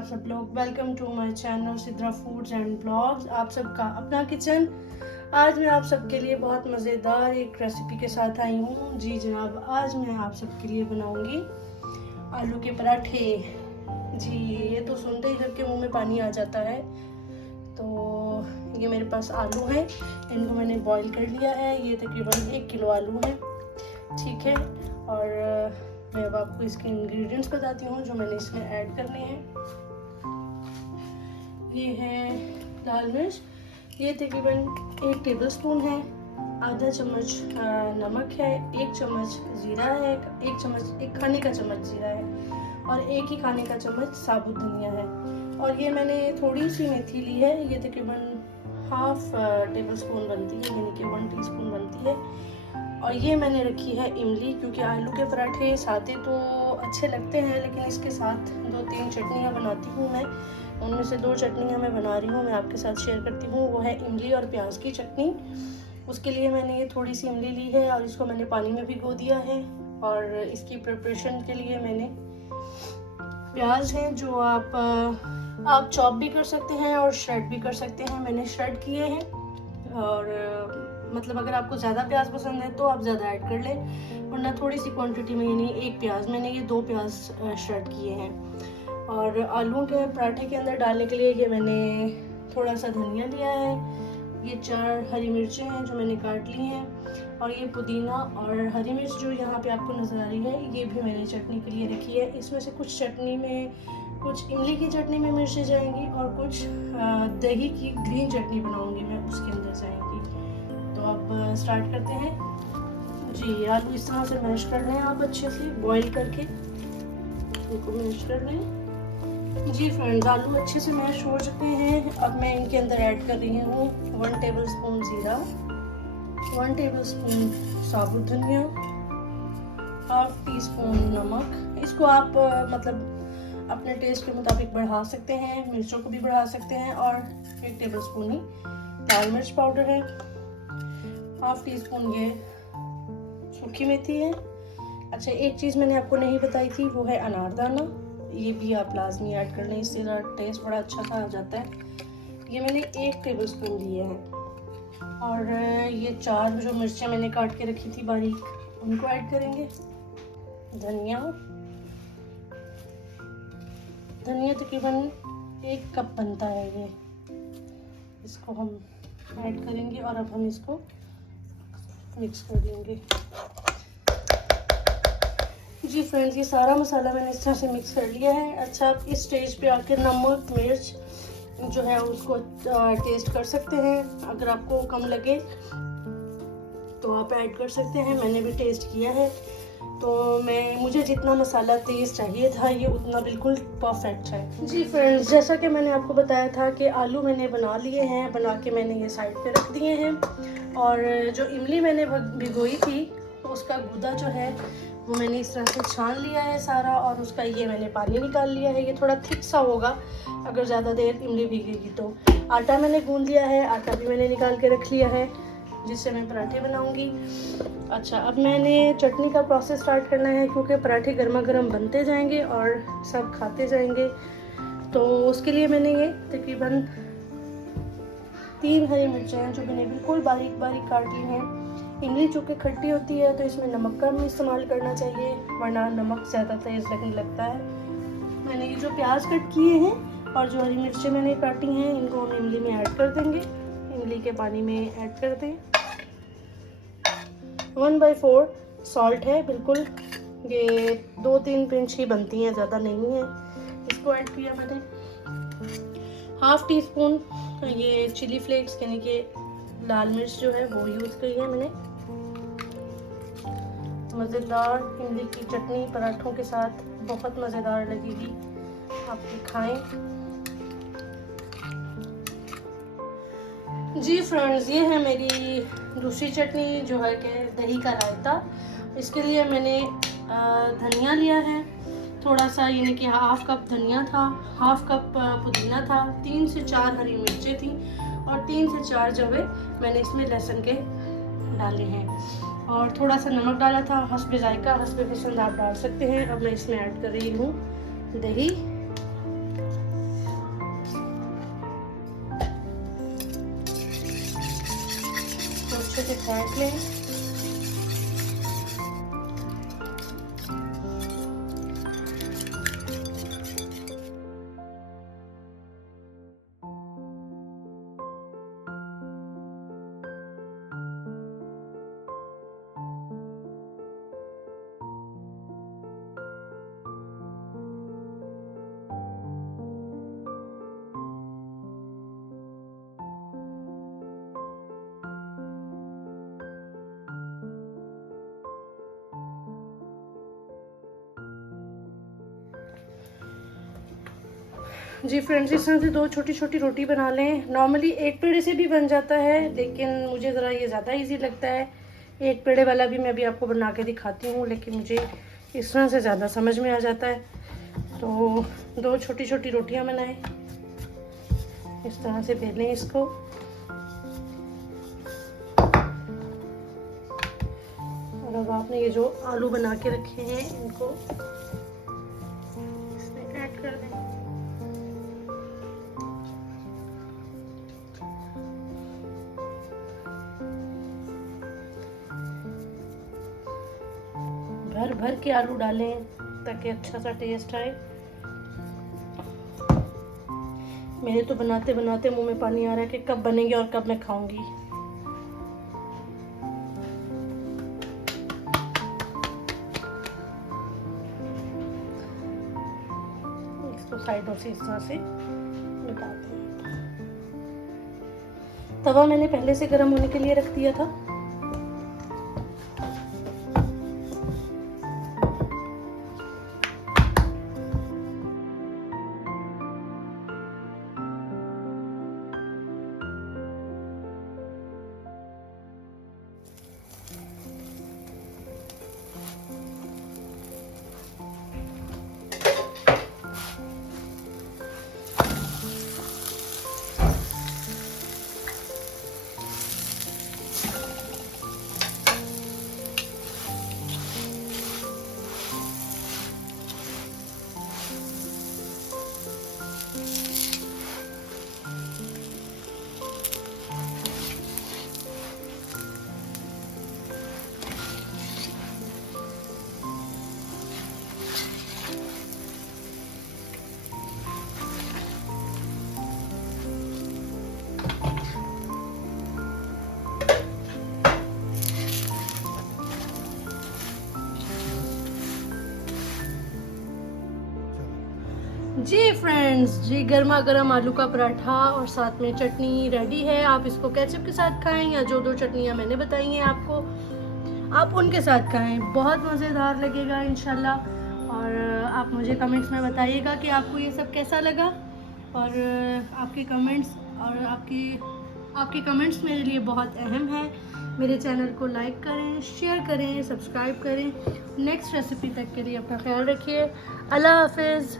आप सब लोग। Welcome to my channel Sidra foods and blogs. आप सबका अपना किचन। आज मैं आप सबके लिए बहुत मज़ेदार एक रेसिपी के साथ आई हूँ। जी जनाब, आज मैं आप सबके लिए बनाऊँगी आलू के पराठे। जी ये तो सुनते ही सबके मुंह में पानी आ जाता है। तो ये मेरे पास आलू हैं, इनको मैंने बॉईल कर लिया है। ये तकरीबन 1 किलो आलू हैं, ठीक है। और मैं अब आपको इसके इंग्रेडिएंट्स बताती हूँ जो मैंने इसमें ऐड करने हैं। ये है लाल मिर्च, ये तकरीबन 1 टेबलस्पून है। आधा चम्मच नमक है, 1 चम्मच जीरा है, 1 खाने का चम्मच जीरा है और 1 ही खाने का चम्मच साबुत धनिया है। और ये मैंने थोड़ी सी मेथी ली है, ये तकरीबन हाफ टेबलस्पून बनती है, यानी कि 1 टीस्पून बनती है। और ये मैंने रखी है इमली, क्योंकि आलू के पराठे सादे तो अच्छे लगते हैं, लेकिन इसके साथ 2-3 चटनियाँ बनाती हूँ मैं। उनमें से 2 चटनियाँ मैं बना रही हूँ, मैं आपके साथ शेयर करती हूँ। वो है इमली और प्याज की चटनी। उसके लिए मैंने ये थोड़ी सी इमली ली है और इसको मैंने पानी में भिगो दिया है। और इसकी प्रिपरेशन के लिए मैंने प्याज हैं जो आप चॉप भी कर सकते हैं और श्रेड भी कर सकते हैं। मैंने श्रेड किए हैं। और मतलब अगर आपको ज़्यादा प्याज पसंद है तो आप ज़्यादा ऐड कर लें, वरना थोड़ी सी क्वांटिटी में, यानी 1 प्याज मैंने ये 2 प्याज श्रेड किए हैं। और आलू के पराठे के अंदर डालने के लिए ये मैंने थोड़ा सा धनिया लिया है, ये 4 हरी मिर्चें हैं जो मैंने काट ली हैं, और ये पुदीना और हरी मिर्च जो यहाँ पे आपको नज़र आ रही है, ये भी मैंने चटनी के लिए रखी है। इसमें से कुछ चटनी में, कुछ इमली की चटनी में मिर्चें जाएंगी और कुछ दही की ग्रीन चटनी बनाऊंगी मैं, उसके अंदर जाएंगी। तो अब स्टार्ट करते हैं। जी आलू इस तरह से मैश कर लें आप, अच्छे से बॉईल करके इनको मैश कर लें। जी फ्रेंड्स, आलू अच्छे से मैश हो चुके हैं। अब मैं इनके अंदर ऐड कर रही हूँ 1 टेबलस्पून जीरा, 1 टेबलस्पून साबुत धनिया, हाफ टीस्पून नमक। इसको आप मतलब अपने टेस्ट के मुताबिक बढ़ा सकते हैं, मिर्चों को भी बढ़ा सकते हैं। और 1 टेबलस्पून ही लाल मिर्च पाउडर है, हाफ टीस्पून ये सूखी मेथी है। अच्छा, एक चीज़ मैंने आपको नहीं बताई थी, वो है अनारदाना। ये भी आप लाजमी ऐड कर लें, इससे टेस्ट बड़ा अच्छा सा आ जाता है। ये मैंने 1 टेबलस्पून लिए हैं। और ये 4 जो मिर्चें मैंने काट के रखी थी बारीक, उनको ऐड करेंगे। धनिया तकरीबन 1 कप बनता है ये, इसको हम ऐड करेंगे और अब हम इसको मिक्स कर देंगे। जी फ्रेंड्स, ये सारा मसाला मैंने इस तरह से मिक्स कर लिया है। अच्छा, आप इस स्टेज पे आकर नमक मिर्च जो है उसको टेस्ट कर सकते हैं। अगर आपको कम लगे तो आप ऐड कर सकते हैं। मैंने भी टेस्ट किया है, तो मुझे जितना मसाला तेज़ चाहिए था ये उतना बिल्कुल परफेक्ट है। जी फ्रेंड्स, जैसा कि मैंने आपको बताया था कि आलू मैंने बना लिए हैं, बना के मैंने ये साइड पे रख दिए हैं। और जो इमली मैंने भिगोई थी, उसका गूदा जो है वो मैंने इस तरह से छान लिया है सारा, और उसका ये मैंने पानी निकाल लिया है। ये थोड़ा थिक सा होगा अगर ज़्यादा देर इमली भीगेगी तो। आटा मैंने गूंद लिया है, आटा भी मैंने निकाल के रख लिया है, जिससे मैं पराठे बनाऊंगी। अच्छा, अब मैंने चटनी का प्रोसेस स्टार्ट करना है, क्योंकि पराठे गर्मा गर्म बनते जाएंगे और सब खाते जाएंगे। तो उसके लिए मैंने ये तकरीबन 3 हरी मिर्चें हैं जो मैंने बिल्कुल बारीक बारीक काट ली हैं। इमली चूँकि खट्टी होती है तो इसमें नमक कम इस्तेमाल करना चाहिए, वरना नमक ज़्यादा तेज़ लगने लगता है। मैंने ये जो प्याज कट किए हैं और जो हरी मिर्चें मैंने काटी हैं, इनको हम इमली में ऐड कर देंगे। इमली के पानी में ऐड कर दें। 1/4 सॉल्ट है बिल्कुल, ये 2-3 पिंच ही बनती हैं, ज़्यादा नहीं है। इसको ऐड किया मैंने। हाफ टीस्पून ये चिली फ्लेक्स, यानी कि लाल मिर्च जो है वो यूज़ की है मैंने। मज़ेदार इमली की चटनी पराठों के साथ बहुत मज़ेदार लगेगी, आप भी खाएं। जी फ्रेंड्स, ये है मेरी दूसरी चटनी जो है कि दही का रायता। इसके लिए मैंने धनिया लिया है थोड़ा सा, यानी कि हाफ कप धनिया था, हाफ कप पुदीना था, 3 से 4 हरी मिर्चें थी और 3 से 4 जवे मैंने इसमें लहसुन के डाले हैं। और थोड़ा सा नमक डाला था, हस्बे जायका, हस्बे पसंद आप डाल सकते हैं। अब मैं इसमें ऐड कर रही हूँ दही। से काट लें। जी फ्रेंड्स, इस तरह से 2 छोटी छोटी रोटी बना लें। नॉर्मली एक पेड़े से भी बन जाता है, लेकिन मुझे ज़रा ये ज़्यादा इजी लगता है। एक पेड़े वाला भी मैं अभी आपको बना के दिखाती हूँ, लेकिन मुझे इस तरह से ज़्यादा समझ में आ जाता है। तो 2 छोटी छोटी रोटियाँ बनाएं, इस तरह से बेलें इसको। और अब आपने ये जो आलू बना के रखे हैं इनको इसमें ऐड कर दें। भर भर के आलू डालें ताकि अच्छा सा टेस्ट आए। मेरे तो बनाते बनाते मुंह में पानी आ रहा है कि कब बनेंगे और कब मैं खाऊंगी। इसको साइडों से इस तरह से निकालते हैं। तवा मैंने पहले से गर्म होने के लिए रख दिया था। जी फ्रेंड्स, जी गर्मा गर्म आलू का पराठा और साथ में चटनी रेडी है। आप इसको केचप के साथ खाएं या जो 2 चटनियाँ मैंने बताई हैं आपको, आप उनके साथ खाएं। बहुत मज़ेदार लगेगा इंशाल्लाह। और आप मुझे कमेंट्स में बताइएगा कि आपको ये सब कैसा लगा। और आपके कमेंट्स मेरे लिए बहुत अहम है। मेरे चैनल को लाइक करें, शेयर करें, सब्सक्राइब करें। नेक्स्ट रेसिपी तक के लिए अपना ख्याल रखिए। अल्लाह हाफिज़।